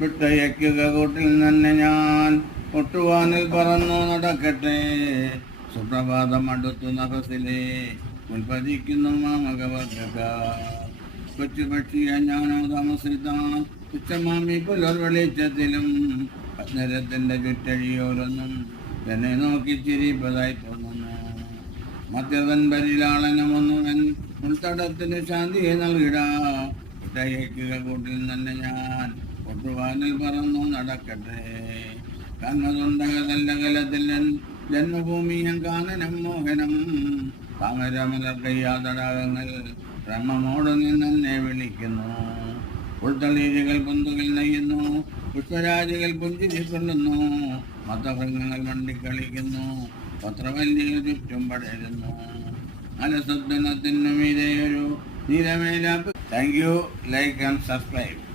വിട്ടയക്കുക കൂട്ടിൽ തന്നെ ഞാൻ ഒട്ടുവാനിൽ പറന്നു നടക്കട്ടെ. സുപ്രഭാതം അടുത്തു നഭസിലെ ഉൽപ്പതിക്കുന്നു മാമകവർഗ. കൊച്ചുപക്ഷിയ ഞാനോ താമസിതാൻ ഉച്ചമാമി പുലർ വെളിച്ചത്തിലും അജ്ഞരത്തിന്റെ ചുറ്റഴിയോരൊന്നും എന്നെ നോക്കി ചിരിപ്പതായി തോന്നുന്നു. മധ്യതൻ പരിലാളനമൊന്നുവൻ ഉൾത്തടത്തിന് ശാന്തിയെ നൽകിടാ. വിട്ടയക്കുക കൂട്ടിൽ തന്നെ ഞാൻ ഒട്ടുവാനിൽ പറന്നു നടക്കട്ടെ. കന്നതുണ്ടകലത്തിൽ ജന്മഭൂമിയും കാനനം മോഹനം. താമരമലർ കയ്യാതടാകങ്ങൾ ബ്രഹ്മമോട് നിന്നെ വിളിക്കുന്നു. ഉൾത്തളീരുകൾ പൊന്തുകൾ നെയ്യുന്നു, പുഷ്പരാജികൾ പുഞ്ചിരി കൊള്ളുന്നു. മതഭൃംഗങ്ങൾ വണ്ടിക്കളിക്കുന്നു, പത്രവല്ലികൾ ചുറ്റും പടരുന്നു. അലസദ്നത്തിനു മീതെയൊരു നീലമേല. Thank you. Like and subscribe.